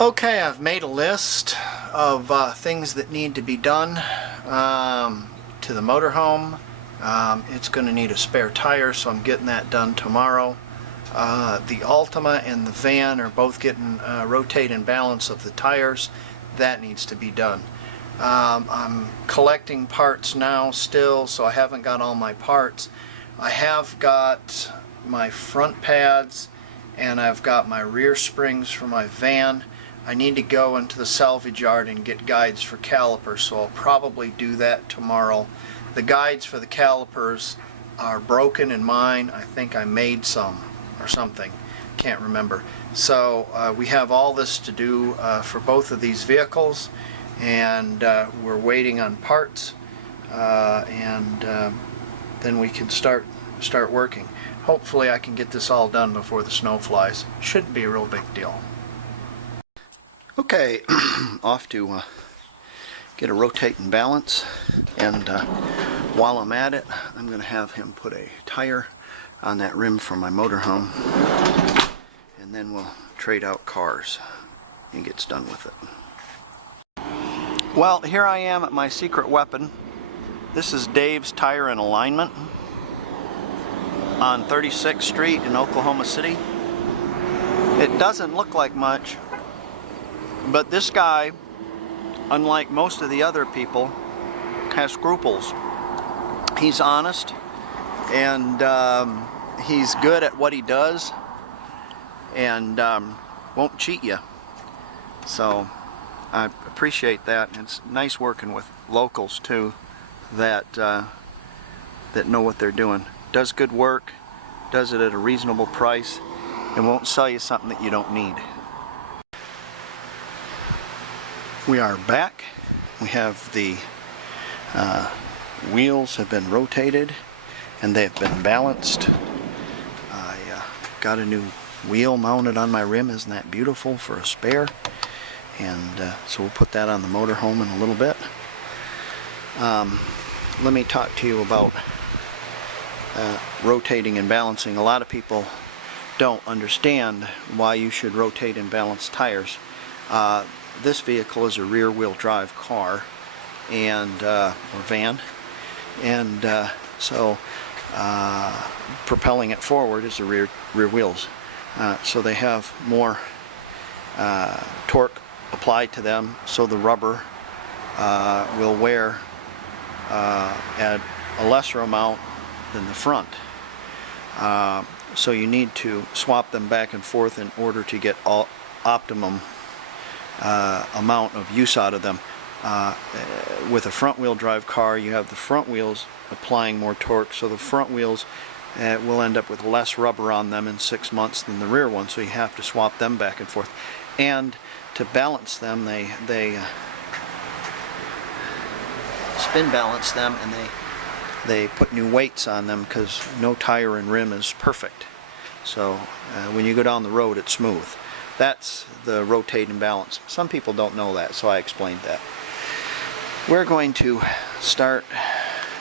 Okay, I've made a list of things that need to be done to the motorhome. It's going to need a spare tire, so I'm getting that done tomorrow. The Altima and the van are both getting rotate and balance of the tires. That needs to be done. I'm collecting parts now still, so I haven't got all my parts. I have got my front pads and I've got my rear springs for my van. I need to go into the salvage yard and get guides for calipers, so I'll probably do that tomorrow. The guides for the calipers are broken in mine. I think I made some or something. Can't remember. So we have all this to do for both of these vehicles, and we're waiting on parts, and then we can start working. Hopefully I can get this all done before the snow flies. Shouldn't be a real big deal. Okay, off to get a rotate and balance, and while I'm at it, I'm going to have him put a tire on that rim for my motorhome, and then we'll trade out cars and gets done with it. Well, here I am at my secret weapon. This is Dave's Tire and Alignment on 36th Street in Oklahoma City. It doesn't look like much, but this guy, unlike most of the other people, has scruples. He's honest, and he's good at what he does, and won't cheat you. So I appreciate that. It's nice working with locals too, that know what they're doing. Does good work, does it at a reasonable price, and won't sell you something that you don't need. We are back. We have the wheels have been rotated and they have been balanced. I got a new wheel mounted on my rim. Isn't that beautiful for a spare? And so we'll put that on the motorhome in a little bit. Let me talk to you about rotating and balancing. A lot of people don't understand why you should rotate and balance tires. This vehicle is a rear-wheel drive car and or van, and so propelling it forward is the rear wheels. So they have more torque applied to them, so the rubber will wear at a lesser amount than the front. So you need to swap them back and forth in order to get optimum amount of use out of them. With a front wheel drive car, you have the front wheels applying more torque, so the front wheels will end up with less rubber on them in 6 months than the rear one, so you have to swap them back and forth. And to balance them, they spin balance them, and they put new weights on them because no tire and rim is perfect. So when you go down the road, it's smooth. That's the rotate and balance. Some people don't know that, so I explained that. We're going to start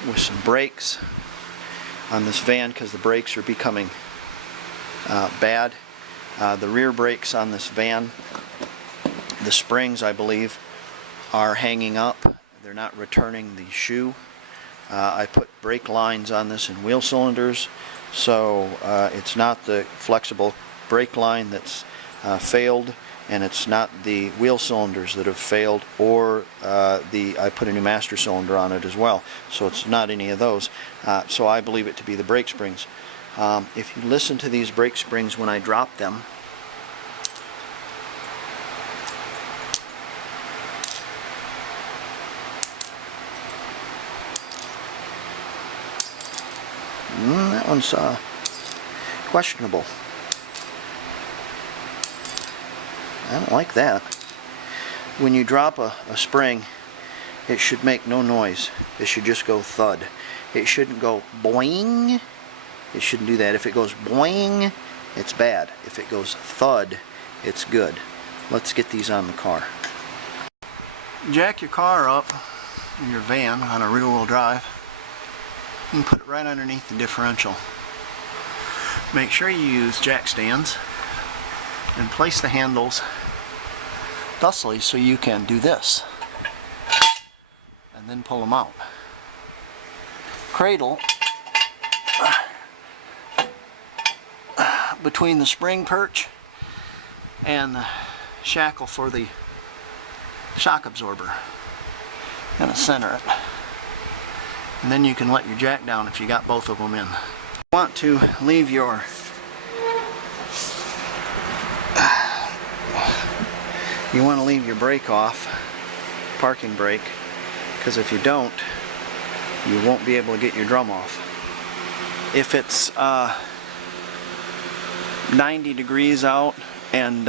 with some brakes on this van because the brakes are becoming bad. The rear brakes on this van, the springs, I believe, are hanging up. They're not returning the shoe. I put brake lines on this in wheel cylinders, so it's not the flexible brake line that's failed, and it's not the wheel cylinders that have failed, or I put a new master cylinder on it as well, so it's not any of those. So I believe it to be the brake springs. If you listen to these brake springs when I drop them, that one's questionable. I don't like that. When you drop a spring, it should make no noise. It should just go thud. It shouldn't go boing. It shouldn't do that. If it goes boing, it's bad. If it goes thud, it's good. Let's get these on the car. Jack your car up in your van on a rear-wheel drive. You can put it right underneath the differential. Make sure you use jack stands and place the handles thusly so you can do this and then pull them out. Cradle between the spring perch and the shackle for the shock absorber. Gonna center it, and then you can let your jack down if you got both of them in. You want to leave your brake off, parking brake, because if you don't, you won't be able to get your drum off. If it's 90 degrees out and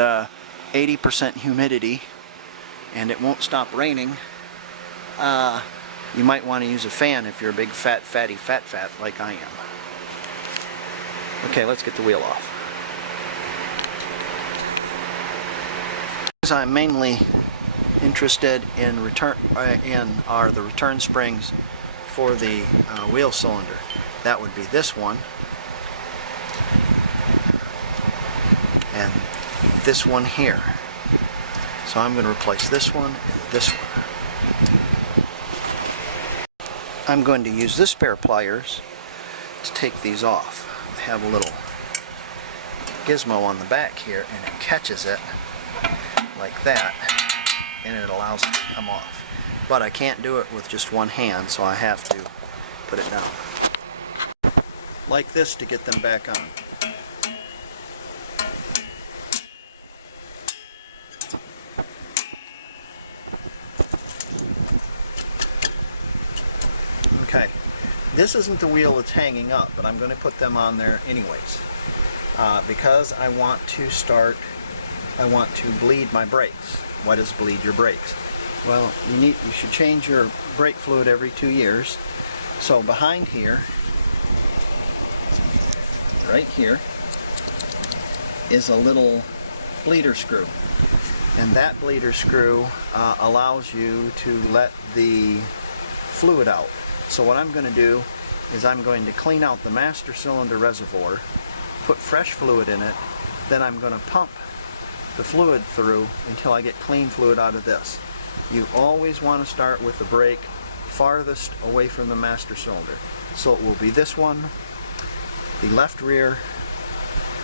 80% humidity and it won't stop raining, you might want to use a fan if you're a big fat like I am. Okay, let's get the wheel off. I'm mainly interested in the return springs for the wheel cylinder. That would be this one and this one here. So I'm going to replace this one and this one. I'm going to use this pair of pliers to take these off. They have a little gizmo on the back here and it catches it like that and it allows it to come off. But I can't do it with just one hand, so I have to put it down like this to get them back on. Okay, this isn't the wheel that's hanging up, but I'm going to put them on there anyways, because I want to bleed my brakes. What is bleed your brakes? Well, you should change your brake fluid every 2 years. So behind here, right here, is a little bleeder screw. And that bleeder screw allows you to let the fluid out. So what I'm going to do is I'm going to clean out the master cylinder reservoir, put fresh fluid in it, then I'm going to pump the fluid through until I get clean fluid out of this. You always want to start with the brake farthest away from the master cylinder. So it will be this one, the left rear,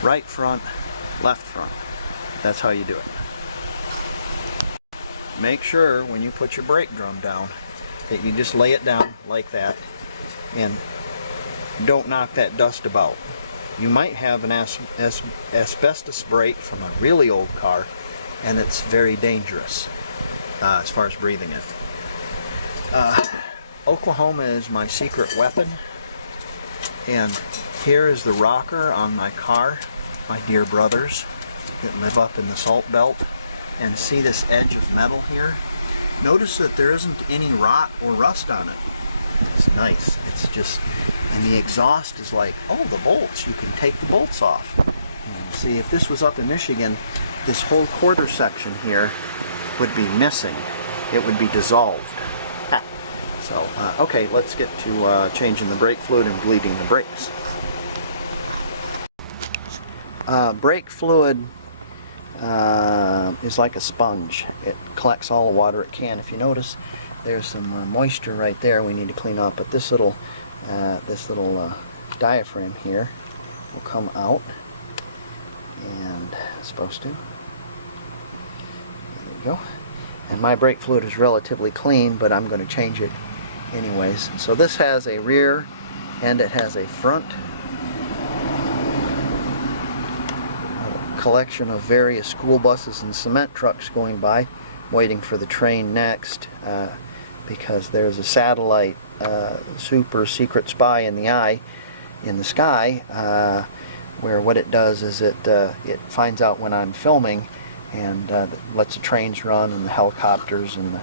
right front, left front. That's how you do it. Make sure when you put your brake drum down that you just lay it down like that and don't knock that dust about. You might have an asbestos brake from a really old car, and it's very dangerous as far as breathing it. Oklahoma is my secret weapon, and here is the rocker on my car, my dear brothers that live up in the salt belt. And see this edge of metal here? Notice that there isn't any rot or rust on it. It's nice. It's just, and the exhaust is like, oh, the bolts. You can take the bolts off. And see, if this was up in Michigan, this whole quarter section here would be missing. It would be dissolved. Ha. So, okay, let's get to changing the brake fluid and bleeding the brakes. Brake fluid is like a sponge. It collects all the water it can. If you notice, there's some moisture right there we need to clean up. But this little diaphragm here will come out, and it's supposed to. There we go. And my brake fluid is relatively clean, but I'm going to change it anyways. So this has a rear and it has a front. Collection of various school buses and cement trucks going by, waiting for the train next, because there's a satellite super secret spy in the eye in the sky, where what it does is it finds out when I'm filming and lets the trains run and the helicopters and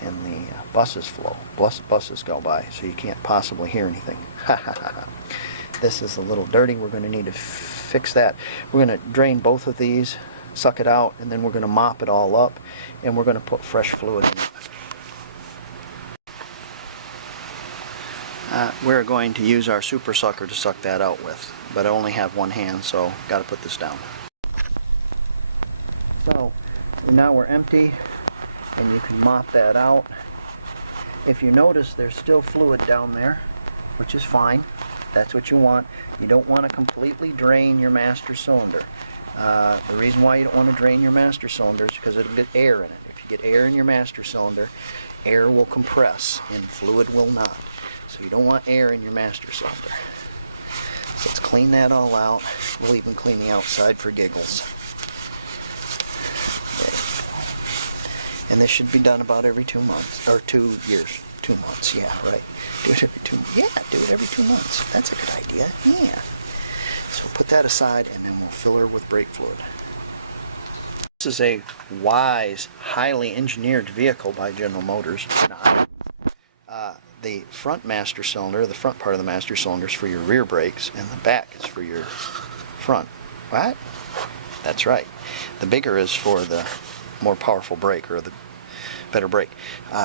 the buses buses go by, so you can't possibly hear anything. This is a little dirty. We're going to need to fix that. We're going to drain both of these, suck it out, and then we're going to mop it all up, and we're going to put fresh fluid in it. We're going to use our super sucker to suck that out with, but I only have one hand, so got to put this down. So And now we're empty, and you can mop that out. If you notice, there's still fluid down there, which is fine. That's what you want. You don't want to completely drain your master cylinder. The reason why you don't want to drain your master cylinder is because it'll get air in it. If you get air in your master cylinder, air will compress and fluid will not. So you don't want air in your master cylinder. So let's clean that all out. We'll even clean the outside for giggles. And this should be done about every 2 months, or 2 years. 2 months, yeah, right. Do it every 2 months. Yeah, do it every 2 months. That's a good idea, yeah. So we'll put that aside, and then we'll fill her with brake fluid. This is a wise, highly engineered vehicle by General Motors. The front master cylinder, the front part of the master cylinder is for your rear brakes, and the back is for your front. What? That's right. The bigger is for the more powerful brake, or the better brake.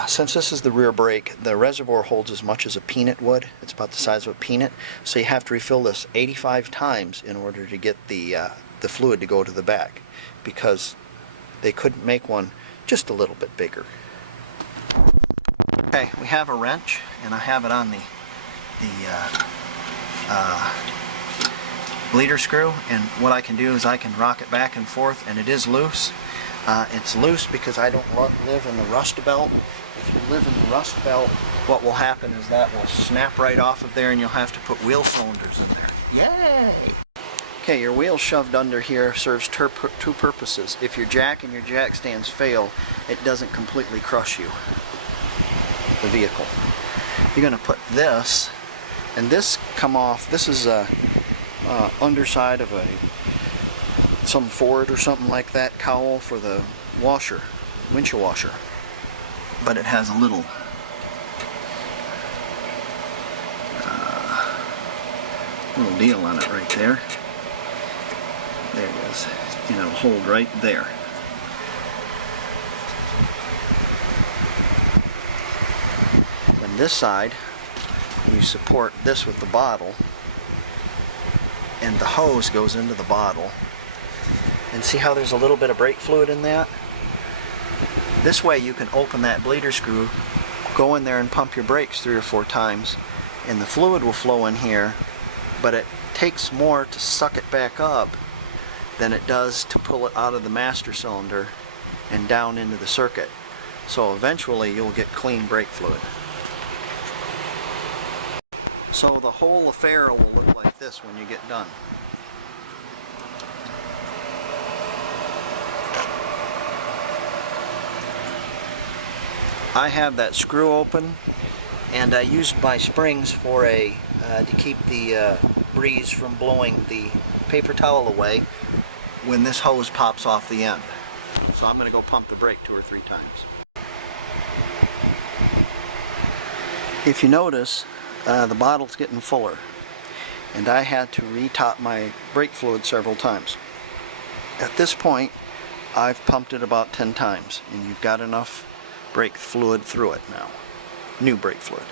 Since this is the rear brake, the reservoir holds as much as a peanut would. It's about the size of a peanut, so you have to refill this 85 times in order to get the fluid to go to the back, because they couldn't make one just a little bit bigger. Okay, we have a wrench, and I have it on the bleeder screw, and what I can do is I can rock it back and forth, and it is loose. It's loose because I don't live in the rust belt. If you live in the rust belt, what will happen is that will snap right off of there, and you'll have to put wheel cylinders in there. Yay! Okay, your wheel shoved under here serves two purposes. If your jack and your jack stands fail, it doesn't completely crush you, the vehicle. You're going to put this, and this come off. This is a underside of some Ford or something like that cowl for the washer, windshield washer, but it has a little deal on it right there. There it is, and it'll hold right there. And this side, you support this with the bottle, and the hose goes into the bottle. And see how there's a little bit of brake fluid in that? This way you can open that bleeder screw, go in there and pump your brakes 3 or 4 times, and the fluid will flow in here, but it takes more to suck it back up than it does to pull it out of the master cylinder and down into the circuit. So eventually you'll get clean brake fluid. So the whole affair will look like this when you get done. I have that screw open, and I used my springs for to keep the breeze from blowing the paper towel away when this hose pops off the end. So I'm going to go pump the brake 2 or 3 times. If you notice, the bottle's getting fuller, and I had to retop my brake fluid several times. At this point, I've pumped it about 10 times, and you've got enough brake fluid through it now. New brake fluid.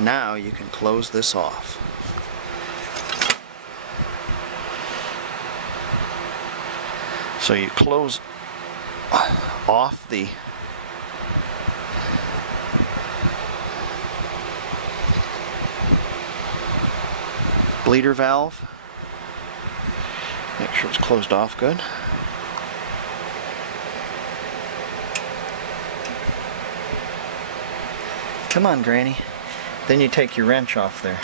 Now you can close this off. So you close off the bleeder valve. Make sure it's closed off good. Come on, Granny. Then you take your wrench off there.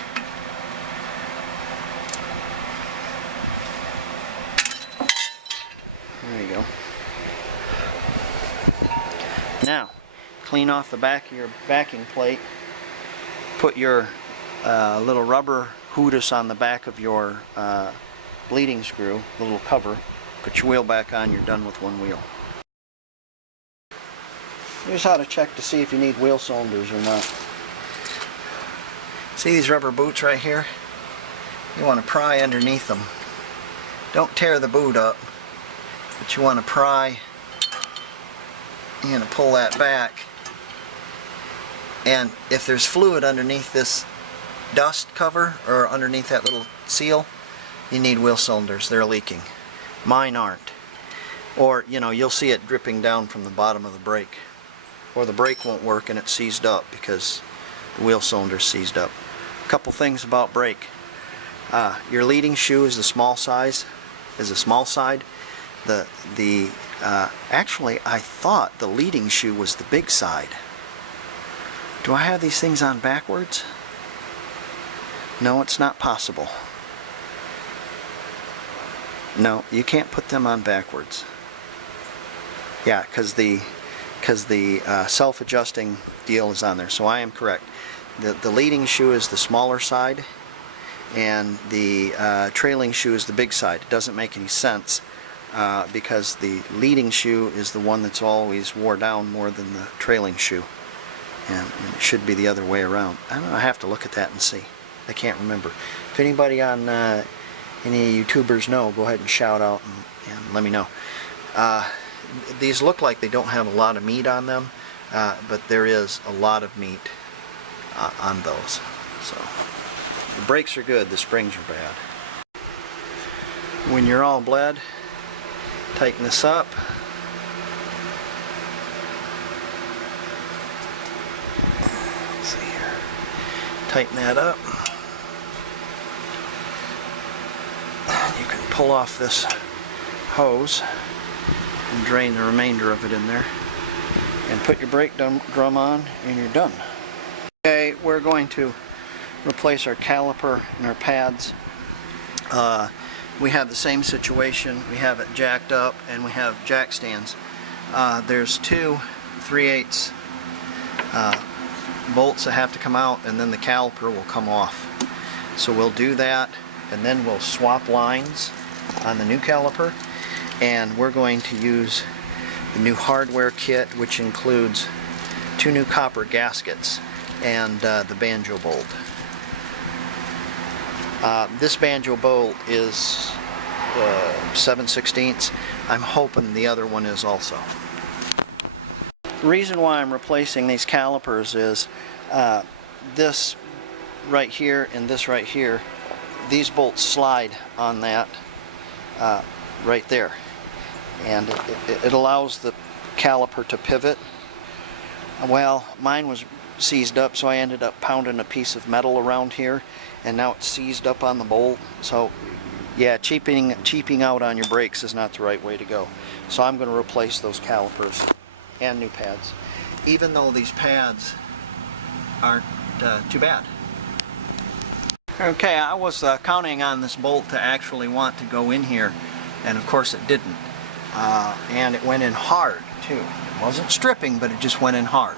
There you go. Now, clean off the back of your backing plate. Put your little rubber hoodus on the back of your bleeding screw, the little cover. Put your wheel back on, you're done with one wheel. Here's how to check to see if you need wheel cylinders or not. See these rubber boots right here? You want to pry underneath them. Don't tear the boot up, but you want to pry. You're going to pull that back. And if there's fluid underneath this dust cover or underneath that little seal, you need wheel cylinders. They're leaking. Mine aren't. Or, you know, you'll see it dripping down from the bottom of the brake. Or the brake won't work and it's seized up because the wheel cylinder's seized up. A couple things about brake. Your leading shoe is the small size, side. Actually, I thought the leading shoe was the big side. Do I have these things on backwards? No, it's not possible. No, you can't put them on backwards. Yeah, because the self-adjusting deal is on there, so I am correct. The leading shoe is the smaller side, and the trailing shoe is the big side. It doesn't make any sense because the leading shoe is the one that's always wore down more than the trailing shoe, and it should be the other way around. I don't know, I have to look at that and see. I can't remember. If anybody on any YouTubers know, go ahead and shout out and let me know. These look like they don't have a lot of meat on them, but there is a lot of meat on those. So the brakes are good, the springs are bad. When you're all bled, tighten this up. Let's see here. Tighten that up. And you can pull off this hose and drain the remainder of it in there. And put your brake drum on and you're done. Okay, we're going to replace our caliper and our pads. We have the same situation. We have it jacked up and we have jack stands. There's two 3/8 bolts that have to come out, and then the caliper will come off. So we'll do that, and then we'll swap lines on the new caliper, and we're going to use the new hardware kit, which includes 2 new copper gaskets and the banjo bolt. This banjo bolt is 7/16. I'm hoping the other one is also. The reason why I'm replacing these calipers is this right here and this right here, these bolts slide on that right there, and it allows the caliper to pivot. Well, mine was seized up, so I ended up pounding a piece of metal around here, and now it's seized up on the bolt. So yeah, cheaping out on your brakes is not the right way to go. So I'm going to replace those calipers and new pads, even though these pads aren't too bad. Okay, I was counting on this bolt to actually want to go in here, and of course it didn't. And it went in hard too. It wasn't stripping, but it just went in hard.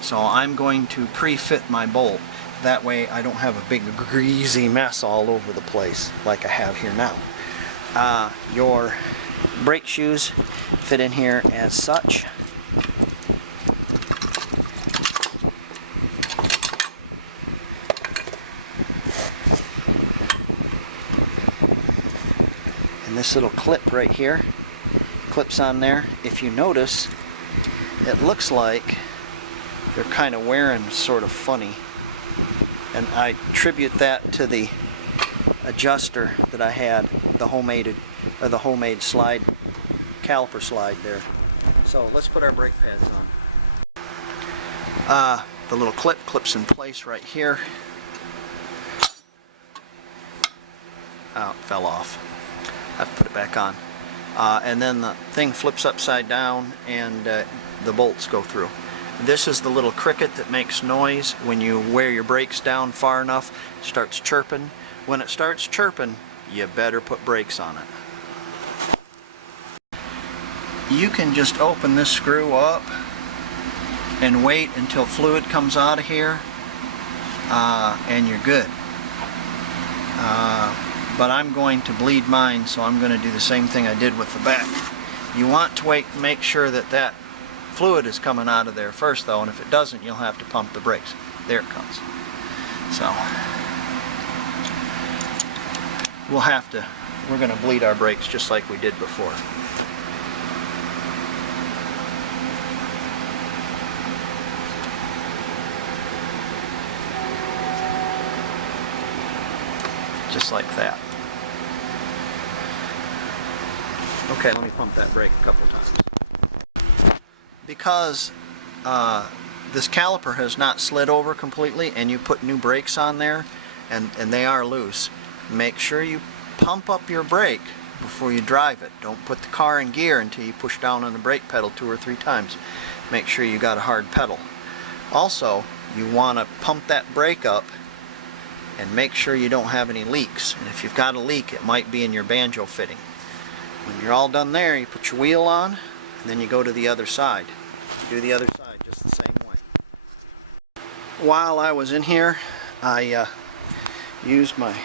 So I'm going to pre-fit my bolt. That way I don't have a big greasy mess all over the place like I have here now. Your brake shoes fit in here as such. And this little clip right here clips on there. If you notice, it looks like they're kind of wearing sort of funny, and I attribute that to the adjuster that I had, the homemade slide, caliper slide there. So let's put our brake pads on. The little clip clips in place right here. Oh, it fell off. I have to put it back on. And then the thing flips upside down and the bolts go through. This is the little cricket that makes noise when you wear your brakes down far enough. It starts chirping. When it starts chirping, you better put brakes on it. You can just open this screw up and wait until fluid comes out of here, and you're good. But I'm going to bleed mine, so I'm going to do the same thing I did with the back. You want to make sure that that fluid is coming out of there first though, and if it doesn't, you'll have to pump the brakes. There it comes. So we're going to bleed our brakes just like we did before. Just like that. Okay, let me pump that brake a couple times. Because this caliper has not slid over completely and you put new brakes on there and they are loose, make sure you pump up your brake before you drive it. Don't put the car in gear until you push down on the brake pedal 2 or 3 times. Make sure you got a hard pedal. Also, you want to pump that brake up and make sure you don't have any leaks. And if you've got a leak, it might be in your banjo fitting. When you're all done there, you put your wheel on and then you go to the other side. Do the other side just the same way. While I was in here, I used my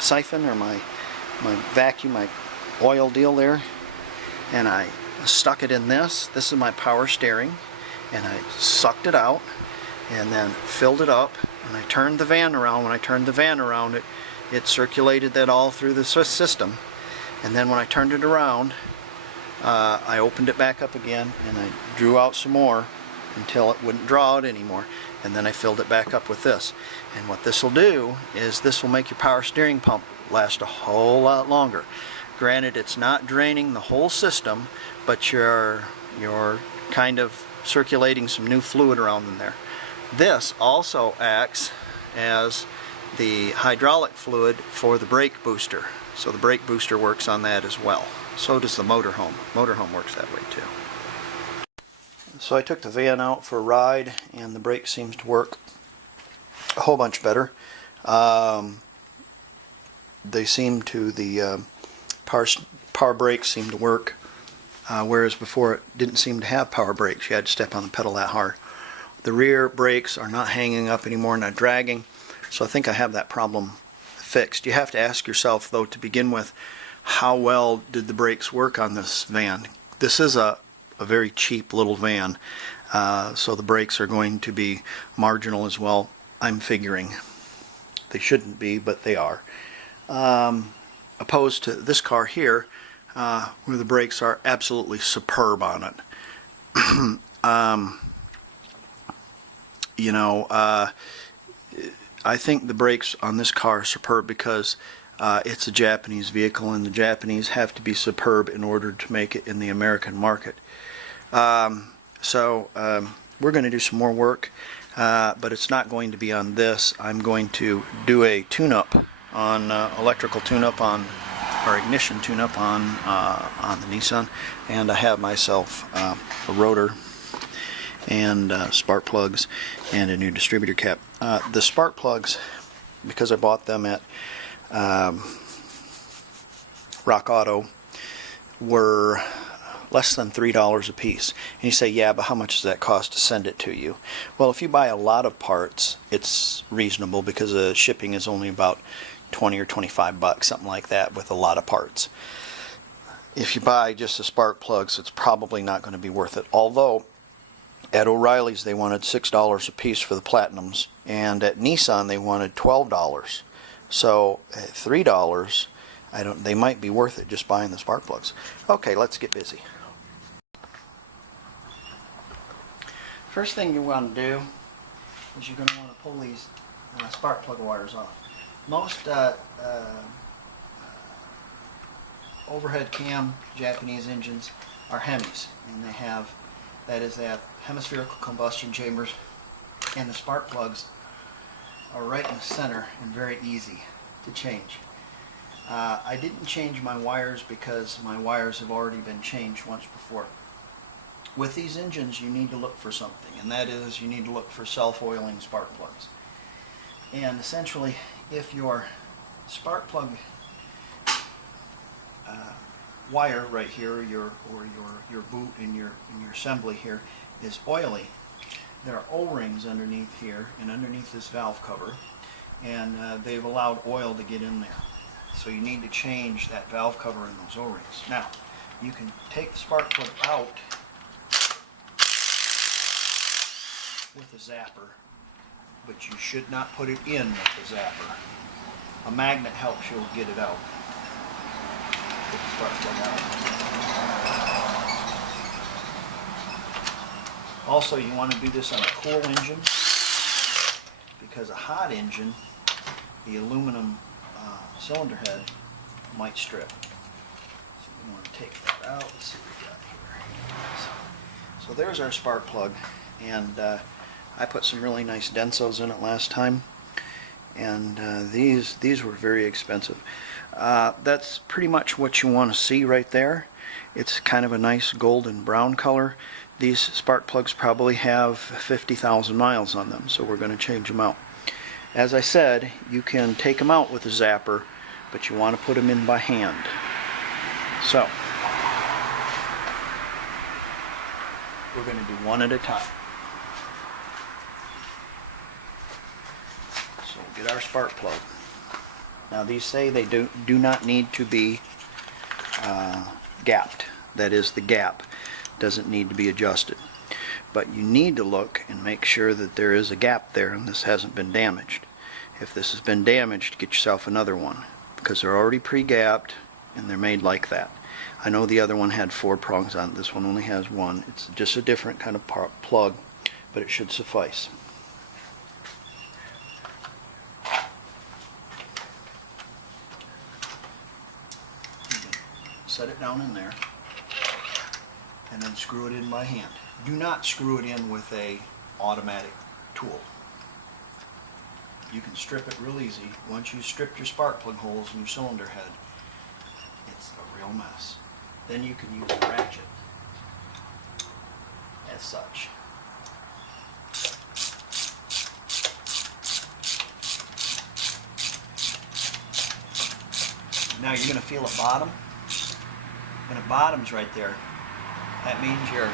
siphon or my vacuum, my oil deal there, and I stuck it in this. This is my power steering, and I sucked it out and then filled it up, and I turned the van around. When I turned the van around, it circulated that all through the system, and then when I turned it around, I opened it back up again and I drew out some more until it wouldn't draw out anymore, and then I filled it back up with this. And what this will do is this will make your power steering pump last a whole lot longer. Granted, it's not draining the whole system, but you're kind of circulating some new fluid around in there. This also acts as the hydraulic fluid for the brake booster, so the brake booster works on that as well. So does the motorhome. Motorhome works that way too. So I took the van out for a ride, and the brake seems to work a whole bunch better. They seem to, the power brakes seem to work, whereas before it didn't seem to have power brakes. You had to step on the pedal that hard. The rear brakes are not hanging up anymore, not dragging, so I think I have that problem fixed. You have to ask yourself, though, to begin with, how well did the brakes work on this van? This is a very cheap little van, so the brakes are going to be marginal as well, I'm figuring. They shouldn't be, but they are. Opposed to this car here, where the brakes are absolutely superb on it. I think the brakes on this car are superb because it's a Japanese vehicle, and the Japanese have to be superb in order to make it in the American market. So we're going to do some more work, but it's not going to be on this. I'm going to do a tune-up on electrical tune-up on, or ignition tune-up on the Nissan, and I have myself a rotor and spark plugs and a new distributor cap. The spark plugs, because I bought them at Rock Auto, were less than $3 a piece. And you say, yeah, but how much does that cost to send it to you? Well, if you buy a lot of parts, it's reasonable because the shipping is only about 20 or 25 bucks, something like that, with a lot of parts. If you buy just the spark plugs, it's probably not going to be worth it. Although at O'Reilly's they wanted $6 a piece for the Platinums, and at Nissan they wanted $12. So at $3, they might be worth it just buying the spark plugs. Okay, let's get busy. First thing you want to do is you're going to want to pull these spark plug wires off. Most overhead cam Japanese engines are Hemis, and they have hemispherical combustion chambers, and the spark plugs are right in the center and very easy to change. I didn't change my wires because my wires have already been changed once before. With these engines you need to look for something, and that is you need to look for self-oiling spark plugs. And essentially, if your spark plug wire right here, your boot in your assembly here, is oily, there are O-rings underneath here and underneath this valve cover, and they've allowed oil to get in there. So you need to change that valve cover and those O-rings. Now, you can take the spark plug out with a zapper, but you should not put it in with the zapper. A magnet helps you get it out. Get the spark plug out. Also, you want to do this on a cool engine, because a hot engine, the aluminum cylinder head might strip. So you want to take that out. Let's see what we got here. So there's our spark plug, and I put some really nice densos in it last time, and these were very expensive. That's pretty much what you want to see right there. It's kind of a nice golden brown color. These spark plugs probably have 50,000 miles on them, so we're going to change them out. As I said, you can take them out with a zapper, but you want to put them in by hand. So we're going to do one at a time. So we'll get our spark plug. Now these say they do not need to be gapped. That is, the gap doesn't need to be adjusted. But you need to look and make sure that there is a gap there and this hasn't been damaged. If this has been damaged, get yourself another one, because they're already pre-gapped and they're made like that. I know the other one had 4 prongs on it. This one only has 1. It's just a different kind of plug, but it should suffice. Set it down in there and then screw it in by hand. Do not screw it in with a automatic tool. You can strip it real easy. Once you strip your spark plug holes in your cylinder head, it's a real mess. Then you can use a ratchet as such. Now you're going to feel a bottom. When a bottom's right there, that means your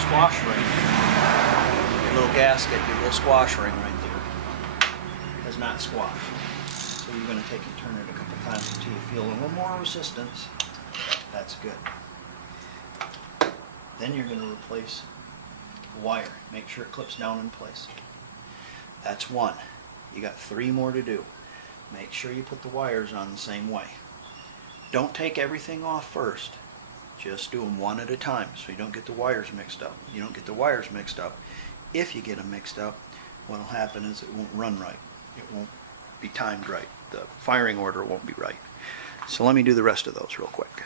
squash ring, your little gasket, your little squash ring right there, has not squashed. So you're going to take and turn it a couple times until you feel a little more resistance. That's good. Then you're going to replace the wire. Make sure it clips down in place. That's 1. You got 3 more to do. Make sure you put the wires on the same way. Don't take everything off first. Just do them one at a time so you don't get the wires mixed up. You don't get the wires mixed up. If you get them mixed up, what will happen is it won't run right. It won't be timed right. The firing order won't be right. So let me do the rest of those real quick.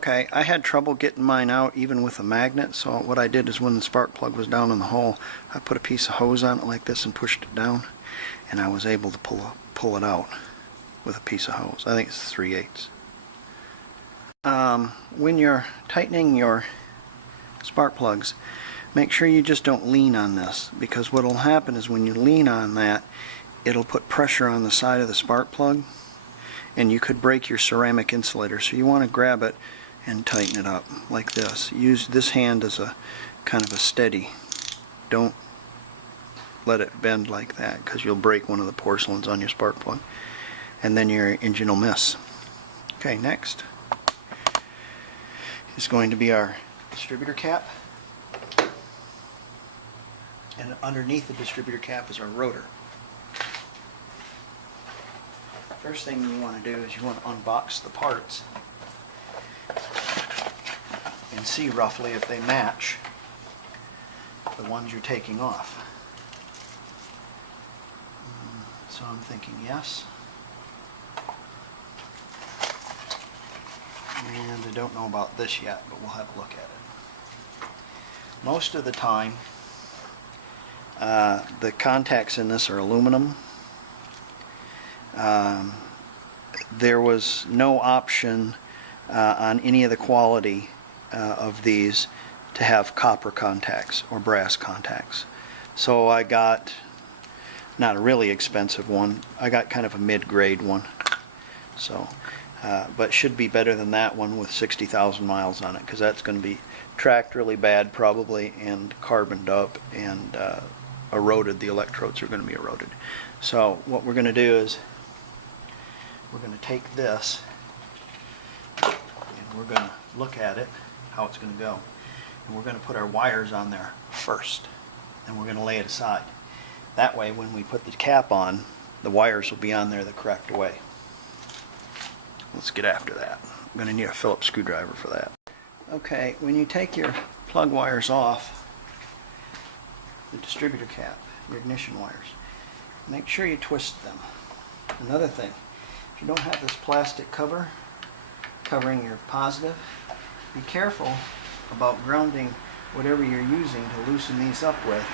Okay, I had trouble getting mine out even with a magnet, so what I did is when the spark plug was down in the hole, I put a piece of hose on it like this and pushed it down, and I was able to pull it out with a piece of hose. I think it's 3/8. When you're tightening your spark plugs, make sure you just don't lean on this, because what will happen is when you lean on that, it'll put pressure on the side of the spark plug and you could break your ceramic insulator. So you want to grab it and tighten it up like this. Use this hand as a kind of a steady. Don't let it bend like that, because you'll break one of the porcelains on your spark plug and then your engine will miss. Okay, next is going to be our distributor cap, and underneath the distributor cap is our rotor. First thing you want to do is you want to unbox the parts and see roughly if they match the ones you're taking off. So I'm thinking yes. And I don't know about this yet, but we'll have a look at it. Most of the time, the contacts in this are aluminum. There was no option on any of the quality of these to have copper contacts or brass contacts. So I got not a really expensive one. I got kind of a mid-grade one. So. But should be better than that one with 60,000 miles on it, because that's going to be tracked really bad probably and carboned up and eroded. The electrodes are going to be eroded. So what we're going to do is we're going to take this and we're going to look at it, how it's going to go, and we're going to put our wires on there first, and we're going to lay it aside. That way when we put the cap on, the wires will be on there the correct way. Let's get after that. I'm going to need a Phillips screwdriver for that. Okay, when you take your plug wires off the distributor cap, your ignition wires, make sure you twist them. Another thing, if you don't have this plastic cover, covering your positive. Be careful about grounding whatever you're using to loosen these up with.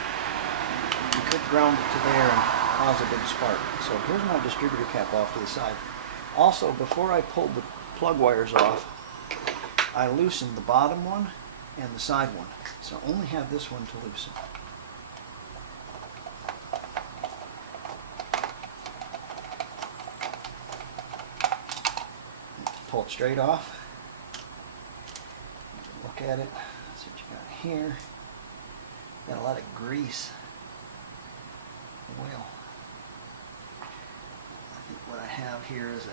You could ground it to there and cause a big spark. So here's my distributor cap off to the side. Also, before I pulled the plug wires off, I loosened the bottom one and the side one. So only have this one to loosen. Pull it straight off. Look at it. See what you got here. Got a lot of grease. Oil. I think what I have here is a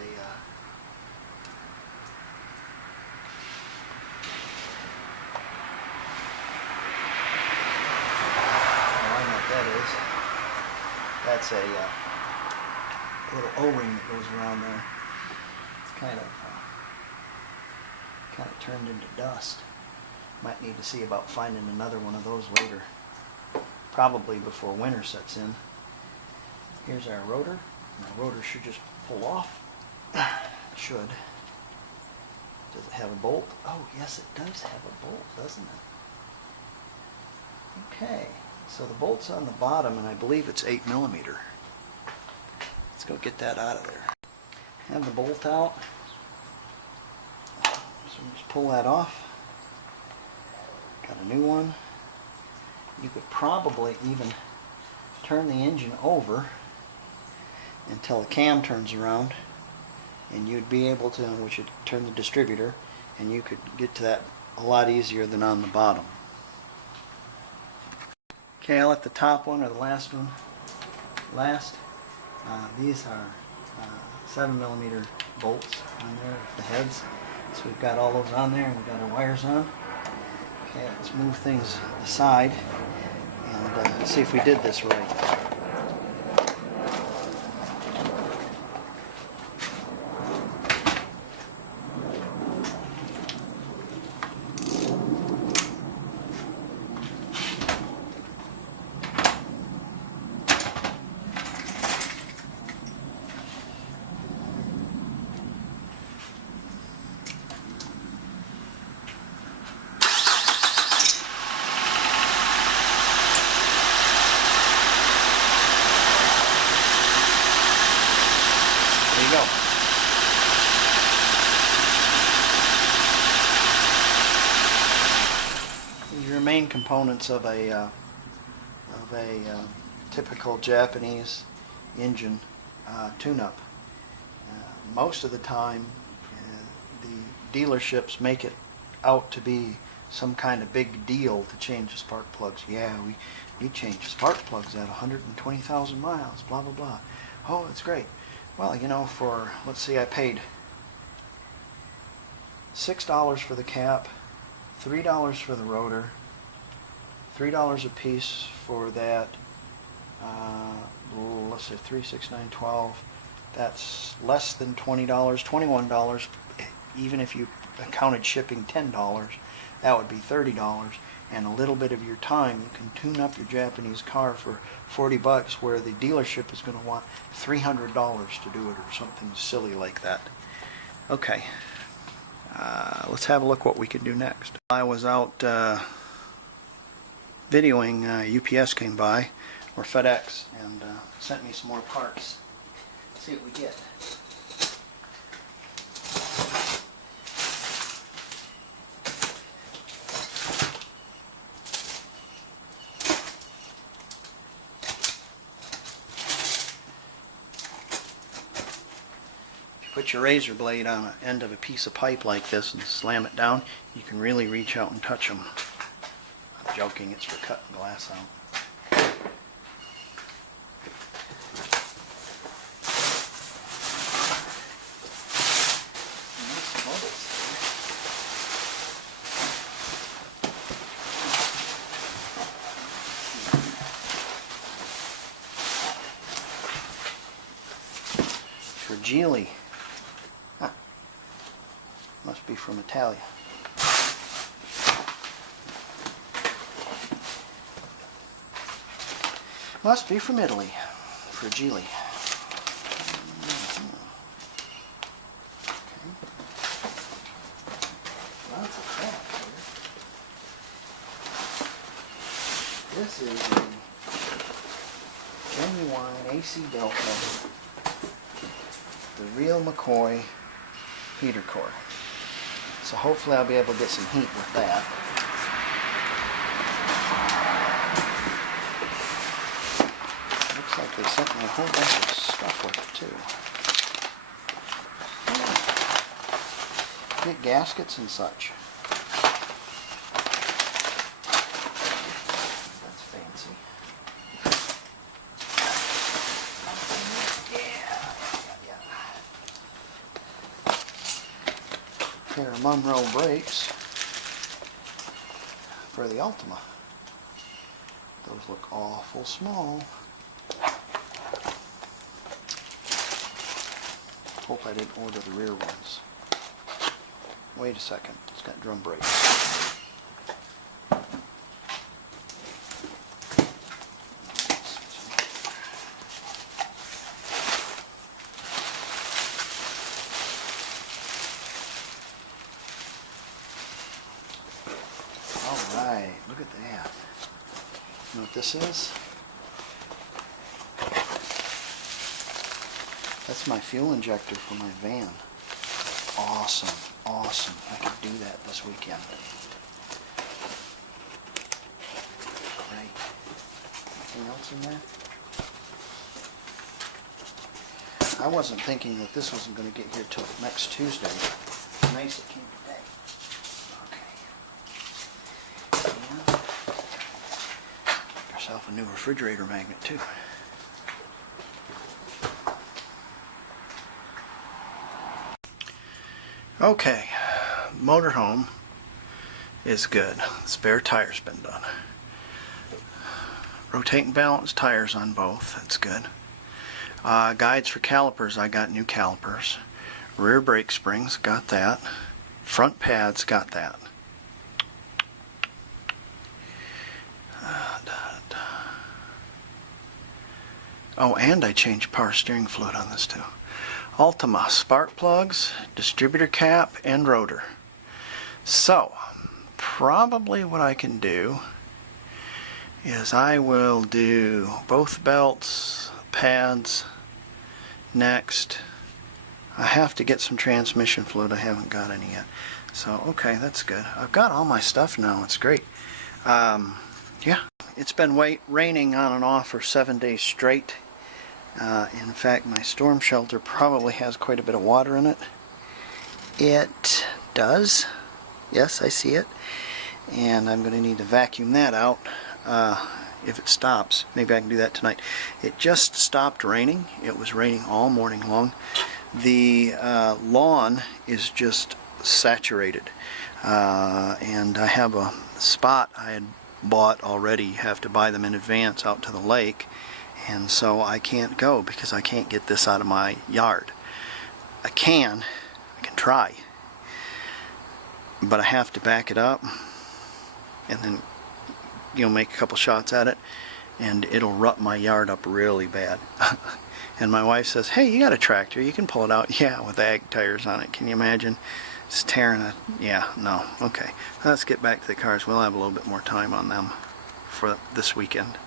I know what that is. That's a little O-ring that goes around there. It's kind of turned into dust. Might need to see about finding another one of those later, probably before winter sets in. Here's our rotor. My rotor should just pull off. Should. Does it have a bolt? Oh, yes, it does have a bolt, doesn't it? Okay, so the bolt's on the bottom, and I believe it's 8mm. Let's go get that out of there. Have the bolt out. So just pull that off. Got a new one. You could probably even turn the engine over until the cam turns around, and you'd be able to, which would turn the distributor, and you could get to that a lot easier than on the bottom. Okay, I left the top one, or the last one, last. These are 7mm bolts on there, the heads. So we've got all those on there, and we've got our wires on. Okay, let's move things aside and see if we did this right. There you go. These are your main components of a typical Japanese engine tune-up. Most of the time, the dealerships make it out to be some kind of big deal to change the spark plugs. Yeah, we change spark plugs at 120,000 miles, blah, blah, blah. Oh, it's great. Well, you know, for, let's see, I paid $6 for the cap, $3 for the rotor, $3 a piece for that, let's say 3, 6, 9, 12. That's less than $20, $21. Even if you counted shipping $10, that would be $30. And a little bit of your time, you can tune up your Japanese car for $40, where the dealership is going to want $300 to do it, or something silly like that. Okay, let's have a look what we can do next. I was out videoing, UPS came by, or FedEx, and sent me some more parts. Let's see what we get. Put your razor blade on the end of a piece of pipe like this and slam it down, you can really reach out and touch them. I'm joking, it's for cutting glass out. Fragile. Huh. Must be from Italia. Must be from Italy. Fragile. Okay. This is a genuine AC Delta, the real McCoy heater core. So hopefully I'll be able to get some heat with that. Looks like they sent me a whole bunch of stuff with it too. Get gaskets and such. That's fancy. Yeah. Pair of Monroe brakes for the Ultima. Those look awful small. Hope I didn't order the rear ones. Wait a second, it's got drum brakes. Alright, look at that. You know what this is? That's my fuel injector for my van. Awesome, awesome. I could do that this weekend. Great. Anything else in there? I wasn't thinking that this wasn't going to get here till next Tuesday. Nice it came today. Okay. And got yourself a new refrigerator magnet too. Okay, motorhome is good. Spare tire's been done. Rotate and balance tires on both, that's good. Guides for calipers, I got new calipers. Rear brake springs, got that. Front pads, got that. Oh, and I changed power steering fluid on this too. Ultima, spark plugs, distributor cap, and rotor. So, probably what I can do is I will do both belts, pads, next. I have to get some transmission fluid. I haven't got any yet. So, okay, that's good. I've got all my stuff now. It's great. Yeah, it's been raining on and off for 7 days straight. In fact, my storm shelter probably has quite a bit of water in it. It does. Yes, I see it. And I'm going to need to vacuum that out if it stops. Maybe I can do that tonight. It just stopped raining. It was raining all morning long. The lawn is just saturated. And I have a spot I had bought already. You have to buy them in advance out to the lake. And so I can't go because I can't get this out of my yard. I can try, but I have to back it up and then, you know, make a couple shots at it, and it'll rut my yard up really bad. And my wife says, hey, you got a tractor, you can pull it out. Yeah, with ag tires on it. Can you imagine? It's tearing it. Yeah, no. Okay, let's get back to the cars. We'll have a little bit more time on them for this weekend.